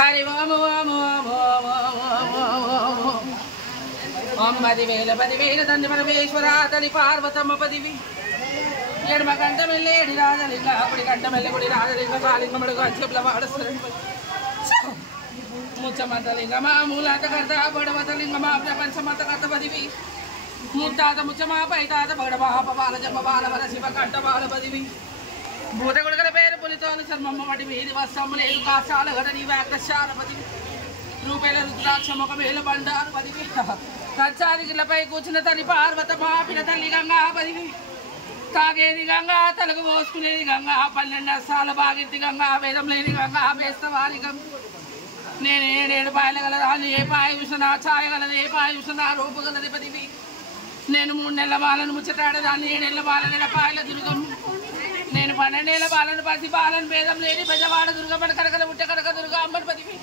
హరి ఓం ఓం ఓం ఓం ఓం ఓం పదివేల తండ్రి పరమేశ్వర తల్లి పార్వతమ్మ పదివి ఎడమ గంట మెల్లేడి రాజలింగ అప్పటి గంట మెల్లగుడి రాజలింగ కాలింగముడు చెప్పుల వాడస్తారు ముచ్చమంతలింగమా మూలాతకర్త బొడవతలింగమా ప్రపంచమంతకర్త పదివి ముత్తాత ముచ్చమా పైతాత బొడవా పవాల జమ్మ బాలవర శివ కంట బాల పదివి భూతగుడుగల పేరు పులితోని చర్మమ్మ వటి వీధి వస్త్రములేలు కాశాల గడ నీ వ్యాఘ్రశాల పదివి రూపేల రుద్రాక్ష ముఖ వేల బండారు పదివి కచ్చాదిగిళ్ళపై కూర్చున్న తల్లి పార్వతమా పిన తల్లి గంగా పదివి తాగేది గంగా తలకు పోసుకునేది గంగా 12 అస్సాల బాగిద్ది గంగా వేదం లేని గంగా వేస్తవారి గంగ నేను 7 పాయల గలదాన్ని ఏ పాయ చూసినా ఛాయ గలది ఏ పాయ చూసినా రూపు గలది పదివి నేను 3 నెలల బాలను ముచ్చటాడదాన్ని 7 నెలల బాలన పాయల దుర్గం నేను 12 ఏళ్ల బాలను పసి బాలను భేదం లేని బెజవాడ దుర్గమ్మని కనకల ముట్ట కనక దుర్గమ్మని పదివి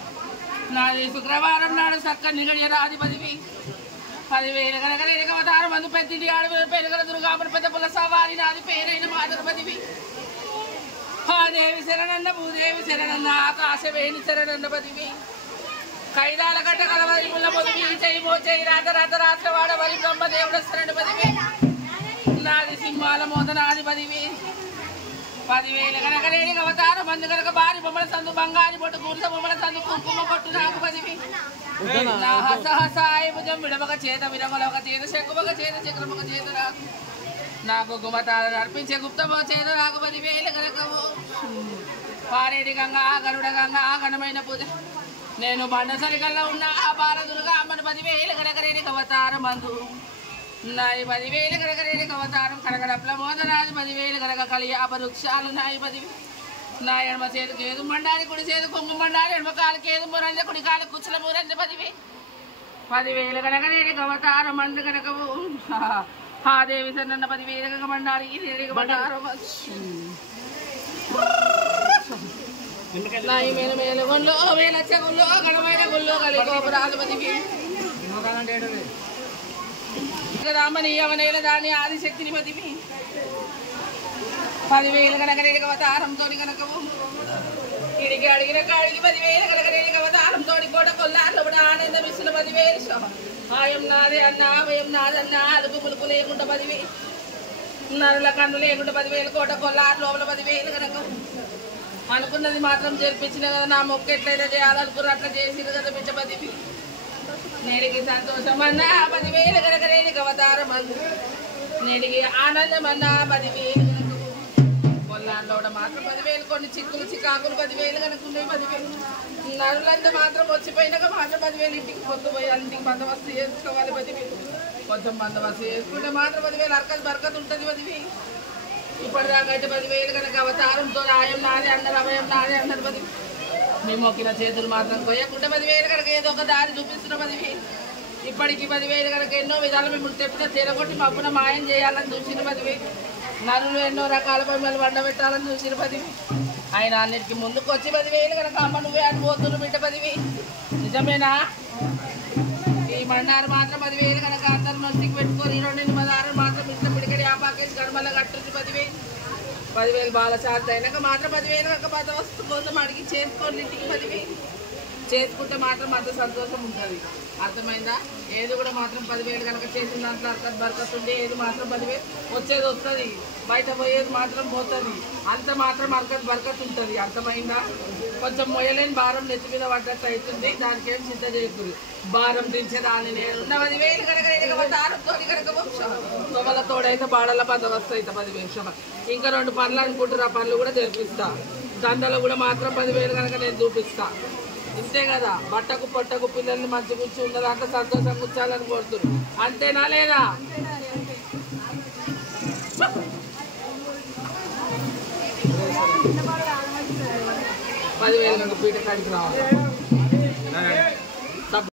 నాది శుక్రవారం నాడు చక్క నిగడియ రాది పదివి 10,000 కనక అవతారం మందు పెద్దింటి ఆడ పెరుగల దుర్గమ్మని పెద్ద పుల్ల సవారి నాది పేరైన మాదర పదివి దేవి శరణన్న భూదేవి శరణన్న ఆకాశవేణి శరణన్న పదివి కైదాల గడ్డ కలవరి పుల్ల పొదివి చేయి మోచేయి రాత రాత రాత్రవాడ వరి బ్రహ్మదేవుడ శరణ పదివి నాది సింహాల మోత నాది పదివి 10,000 కనక రేణికి అవతారం మందు కనుక భారీ బొమ్మల సందు బంగారి బొట్టు కూర్చ బొమ్మల సందు కుంకుమ పొట్టు నాకు పదివి నా హస హసాయి భుజం విడమక చేత విరమలొక చేత శంకుమక చేత చక్రమక చేత నాకు నాకు గుమతాలను అర్పించే గుప్తమో చేత నాకు 10,000 కనకము పారేడి గంగా గరుడ గంగా ఘనమైన పూజ నేను బండసరికల్లో ఉన్న ఆ బాలదుర్గా అమ్మని 10,000 కనక రేణికి అవతారం మందు నాయి 10,000 కనక రేణికి అవతారం కనకడప్ల మోదనాది 10,000 కనక కలియాప వృక్షాలు నాయి 10,000 నా ఎడమ చేతికి ఏదు మండాలి కుడి చేతి కొంగు మండాలి ఎడమ కాలుకి ఏదు మురంజ కుడి కాలు కుచ్చుల మురంజ 10,000 కనుక రేణికి అవతారం మంది కనుకవు ఆ దేవి సన్న 10,000 కనుక మండాలి రేణికి అవతారం నాయి మేల మేల గుళ్ళు వేల చెగుళ్ళు గడమైన గుళ్ళు కలిగోపురాలు 10,000 రామని అవనేల దాని ఆదిశక్తిని 10,000 కనుక రేణికి అవతారంతో కనుకవు ఇడికి అడిగిన కాడికి 10,000 కనుక రేణికి అవతారంతో కోట కొల్లార్లు కూడా ఆనందం ఇస్తున్న 10,000 ఆయం నాదే అన్న భయం నాదన్న అలుపు ములుపు లేకుండా 10,000 నరుల కన్ను లేకుండా 10,000 కోట కొల్లారు లోపల 10,000 కనుక అనుకున్నది మాత్రం జరిపించిన కదా నా మొక్క ఎట్లయితే చేయాలనుకున్న అట్లా చేసిరు కదా బిడ్డ 10,000 నేడికి సంతోషం అన్నా 10,000 కనుక రేణికి అవతారం అన్న నేడికి ఆనందం అన్నా 10,000 కొల్లార్లో మాత్రం 10,000 కొన్ని చిక్కులు చికాకులు 10,000 కనుక్కున్నాయి 10,000 నరులంతా మాత్రం వచ్చిపోయినాక మాత్రం 10,000 ఇంటికి పొద్దుపోయి ఇంటికి బందోబస్తు చేసుకోవాలి 10,000 కొంచెం బందోబస్తు చేసుకుంటే మాత్రం 10,000 అరకలు బరకలు ఉంటుంది 10,000 ఇప్పటిదాకా అయితే 10,000 కనుక అవతారంతో ఆయం నాదే అన్నారు అభయం నాదే అన్నారు 10,000 మేము మొక్కిన చేతులు మాత్రం కొయ్యకుంటే 10,000 కనుక ఏదో ఒక దారి చూపిస్తున్న 10,000 ఇప్పటికి 10,000 కనుక ఎన్నో విధాలు మేము తెప్పిన తెరగొట్టి మబ్బున మాయం చేయాలని చూసిన 10,000 నరులు ఎన్నో రకాల బొమ్మలు వండబెట్టాలని చూసిన 10,000 ఆయన అన్నిటికీ ముందుకు వచ్చి 10,000 కనుక అమ్మ నువ్వే అని పోతులు బిడ్డ 10,000 నిజమేనా ఈ మండారు మాత్రం 10,000 కనుక అందరూ నొస్తికి పెట్టుకొని 2 పదారు మాత్రం ఇష్టం పిడికడి ఆపాకేసి గడమల్ల కట్టుంది 10,000 బాలశాంతి అయినాక మాత్రం 10,000 కనుక వస్తు కోసం అడిగి చేసుకోండి ఇంటికి 10,000 చేసుకుంటే మాత్రం అంత సంతోషం ఉంటుంది అర్థమైందా ఏది కూడా మాత్రం 10,000 కనుక చేసిన దాంట్లో అర్థం బరకతుండే ఏది మాత్రం 10,000 వచ్చేది వస్తుంది బయట పోయేది మాత్రం పోతుంది అంత మాత్రం బరకత్ ఉంటుంది అర్థమైందా కొంచెం మొయ్యలేని భారం నెత్తి మీద పడ్డట్టు అవుతుంది దానికి ఏం చింత చేయకూడదు భారం దించే దాన్ని నేను 10,000 కనుక దారంతో కనుక తొగల తోడైతే బాడల బందోబస్తు అయితే 10,000 ఇంకా 2 పనులు అనుకుంటారు ఆ పనులు కూడా జరిపిస్తా దండలు కూడా మాత్రం 10,000 కనుక నేను చూపిస్తా ఇంతే కదా బట్టకు పొట్టకు పిల్లల్ని మంచి గురించి ఉన్నదాంట్లో సంతోషంగా ఉంచాలని కోరుతున్నారు అంతేనా లేదా 10,000 పీట కాడికి రావాలి